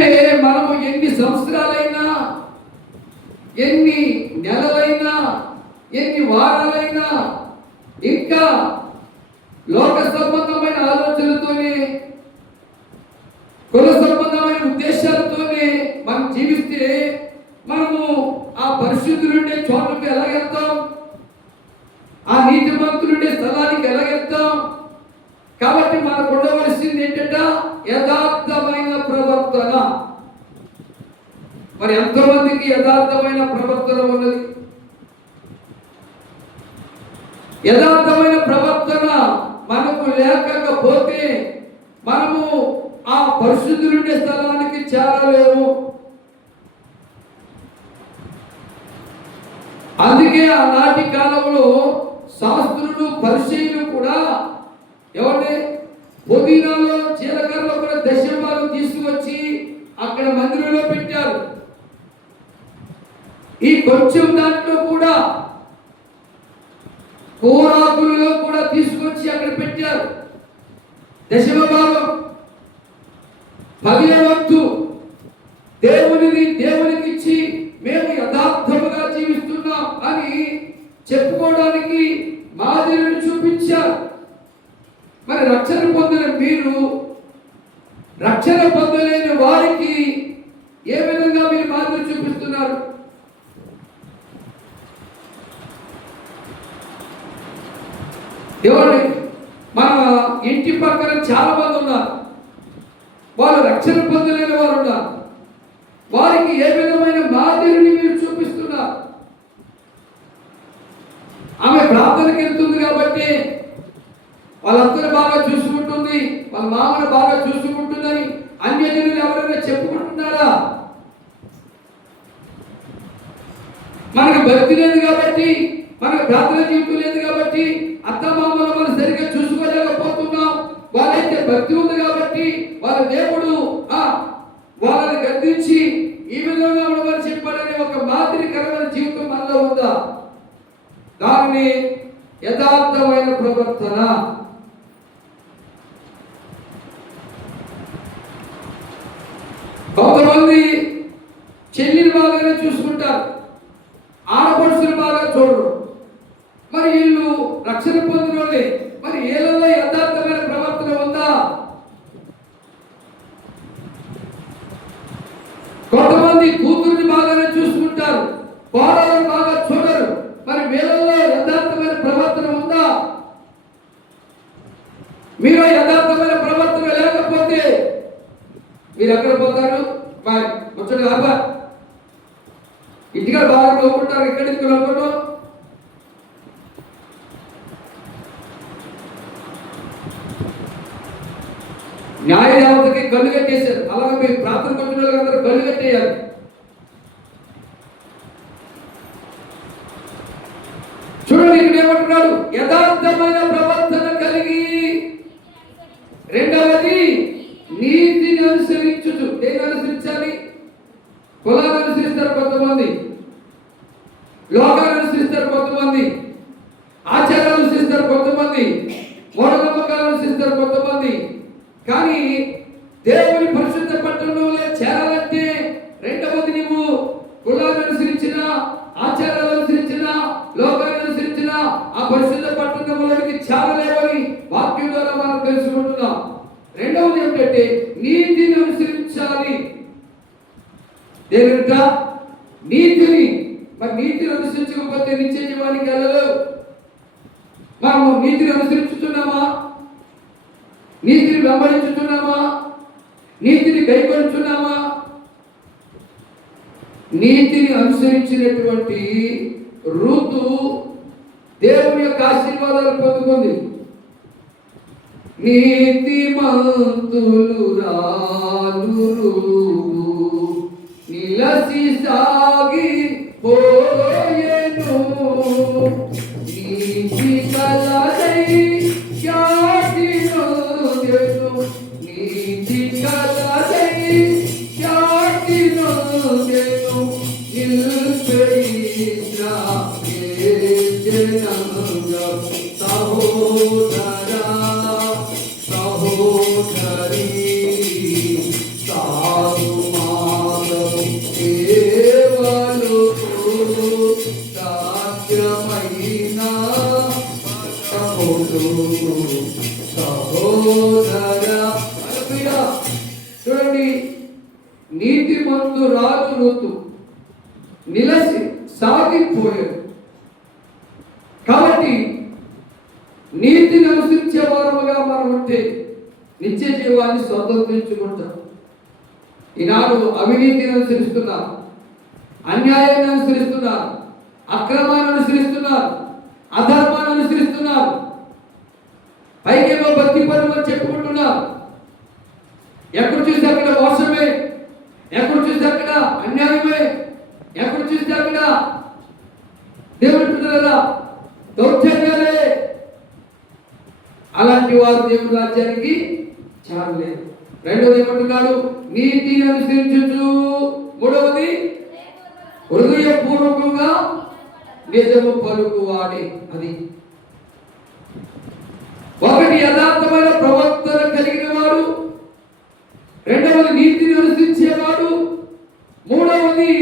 అంటే మనము ఎన్ని సంవత్సరాలైనా ఎన్ని నెలలైనా ఎన్ని వారాలైనా ఇంకా లోక సంబంధమైన ఆలోచనలతోనే కుల సంబంధమైన ఉద్దేశాలతోనే మనం జీవిస్తే మనము ఆ పరిశుద్ధులుండే చోటకు ఎలా వెళ్తాం ఆ నీతిమంతులుండే స్థలానికి ఎలా వెళ్తాం కాబట్టి మనకు ఉండవలసింది ఏంటంటే యథార్థమైన ప్రవర్తన మరి ఎంతమందికి యథార్థమైన ప్రవర్తన ఉన్నది? యథార్థమైన ప్రవర్తన మనకు లేకపోతే మనము ఆ పరిశుద్ధులుండే స్థలానికి చేరలేము. అందుకే ఆనాటి కాలంలో శాస్త్రులు పరిశీలు కూడా ఎవరి పుదీనాలో జీలకర్రలో కూడా దశమాలు తీసుకువచ్చి అక్కడ మందిరంలో పెట్టారు. కొంచెం దాంట్లో కూడా కూరాకులలో కూడా తీసుకొచ్చి అక్కడ పెట్టారు. దశమ భాగం. పదిహే వంతు. దేవునిది దేవునికి ఇచ్చి మేము యథార్థముగా జీవిస్తున్నాం అని చెప్పుకోవడానికి మాదిరిని చూపించారు. మరి రక్షణ పొందిన మీరు రక్షణ పొందలేని వారికి ఏ విధంగా మీరు మాదిరి చూపిస్తున్నారు? ఇంటి పక్కన చాలా మంది ఉన్నారు. వాళ్ళు రక్షణ పొందలేని వారు ఉన్నారు. వారికి ఏ విధమైన మాదిరిని మీరు చూపిస్తున్నారు. ఆమె ప్రార్థనకి వెళ్తుంది కాబట్టి వాళ్ళందరూ బాగా చూసుకుంటుంది వాళ్ళ మామను బాగా చూసుకుంటుందని అన్యజనులు ఎవరైనా చెప్పుకుంటున్నారా? మనకు భక్తి లేదు కాబట్టి మనకు ప్రార్థన జీవితం లేదు కాబట్టి అత్తమ్మ మామలు మనం సరిగ్గా చూసుకోలేకపోతున్నాం వాళ్ళైతే భక్తి ఉంది కాబట్టి వాళ్ళ దేవుడు ఆ వాళ్ళని గద్దించి ఈ విధంగా ఉండమని చెప్పాడని ఒక మాదిరికరమైన జీవితం మనలో ఉందా దానిని యథార్థమైన ప్రవర్తన కొంతమంది చెల్లిని బాగానే చూసుకుంటారు. ఆడపడుచులు బాగా చూడరు. మరి వీళ్ళు రక్షణ పొందిన వాళ్ళే మరి ఏళ్ళలో యథార్థమైన ప్రవర్తన ఉందా కొంతమంది కూతుర్ని బాగానే చూసుకుంటారు కోడలను బాగా చూడరు మరి వీళ్ళలో యథార్థమైన ప్రవర్తన ఉందా మీరు యథార్థమైన ప్రవర్తన లేకపోతే మీరు ఎక్కడ పోతారు? బాయ్ ముచ్చట కాబా ఇంటిగా బాగా నవ్వుకుంటారు ఎక్కడికి నవ్వుకుంటాం న్యాయ దేవతకి కళ్ళు కట్టేశారు. అలాగే మీరు ప్రార్థన కొట్టిన వాళ్ళందరూ కళ్ళు కట్టేయాలి. చూడండి ఇక్కడ ఏమంటున్నాడు? యథార్థమైన కులాన్ని అనుసరిస్తారు కొంతమంది. లోకాన్ని అనుసరిస్తారు కొంతమంది. ఆచారాలు అనుసరిస్తారు కొంతమంది. మూఢనమ్మకాలు అనుసరిస్తారు కొంతమంది. కానీ దేవుని పరిశుద్ధ పట్టణంలో చేరాలంటే రెండవది నువ్వు కులాన్ని అనుసరించిన ఆచారాలు అనుసరించిన లోకాన్ని అనుసరించిన ఆ పరిశుద్ధ పట్టణంలోకి చేరలేవని వాక్యం ద్వారా మనం తెలుసుకుంటున్నాం. రెండవది ఏమిటంటే నీతిని అనుసరించాలి. దేవుట నీతిని మరి నీతిని అనుసరించకపోతే నిత్య జీవానికి వెళ్ళలేవు. మనము నీతిని అనుసరించుతున్నామా? నీతిని వెంబడించుతున్నామా? నీతిని గైకొలుచున్నామా నీతిని అనుసరించినటువంటి ఋతు దేవుని యొక్క ఆశీర్వాదాలు పొందుకుంది. నీతిమంతులు రాలు నిలసి సాగి పోయేను నీతి కలదై ఖ్యాతి నొందెను నీతి కలదై ఖ్యాతి నొందెను నిల్పైనా జనంగా చూడండి నీతి మందు రాజు ఋతు నిలసి సాగిపోయారు కాబట్టి నీతిని అనుసరించే వారముగా మనం ఉంటే నిత్య జీవాన్ని స్వతంత్రించుకుంటాం. ఈనాడు అవినీతిని అనుసరిస్తున్నా అన్యాయాన్ని అనుసరిస్తున్నా అక్రమాన్ని దేవుడుతున్నారా దౌర్జన్యాలే. అలాంటి వారు దేవుడు రాజ్యానికి చాలలేదు రెండవది ఏమంటున్నాడు? నీతిని అనుసరించు మూడవది హృదయపూర్వకంగా నిజము పలుకువాడే అది. ఒకటి యథార్థమైన ప్రవర్తన కలిగిన వాడు రెండవది నీతిని అనుసరించేవాడు మూడవది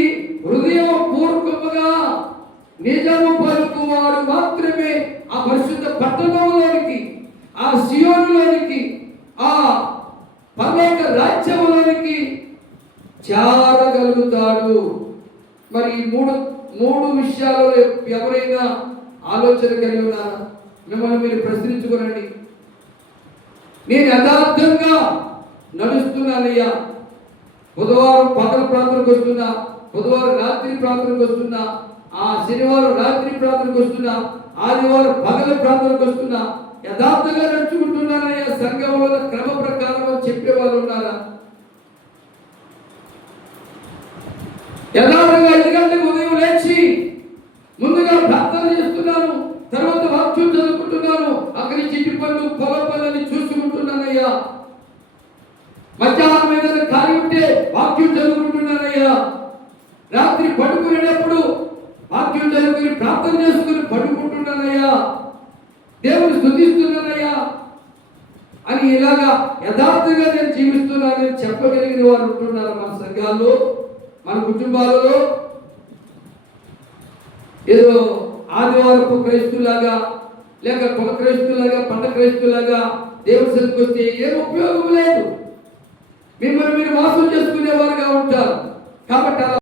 నిజము పలుకువాడు మాత్రమే ఆ పరిశుద్ధ పట్టణంలోనికి ఆ సియోనులోనికి ఆ పర్లోక రాజ్యంలోనికి చేరగలుగుతాడు మరి ఈ మూడు మూడు విషయాలలో ఎవరైనా ఆలోచన కలిగి ఉన్నారా? మిమ్మల్ని మీరు ప్రశ్నించుకోనండి. నేను యథార్థంగా నడుస్తున్నానయ్యా. బుధవారం పగల ప్రాంతంకి వస్తున్నా బుధవారం రాత్రి ప్రాంతంకి వస్తున్నా ఆ శనివారం రాత్రి ప్రార్థనకు వస్తున్నా ఆదివారం పగల ప్రార్థనకు వస్తున్నా యథార్థంగా నడుచుకుంటున్నానయ్యా సంఘంలో క్రమ ప్రకారం అని ఉన్నారా? యథార్థంగా ఐదు గంటలకు ఉదయం చదువుకుని చేసుకుని పడుకుంటున్నానయ్యా దేవుని స్థుతిస్తున్నానయ్యా. అని ఇలాగా యథార్థంగా నేను జీవిస్తున్నానని చెప్పగలిగిన వారు ఉంటున్నారు మన సంఘాల్లో మన కుటుంబాలలో. ఏదో ఆదివారపు క్రైస్తులాగా లేక కుల క్రైస్తులాగా పండ క్రైస్తులాగా దేవుడి సరికి వస్తే ఏం ఉపయోగం లేదు. మిమ్మల్ని మీరు మోసం చేసుకునేవారుగా ఉంటారు. కాబట్టి అలా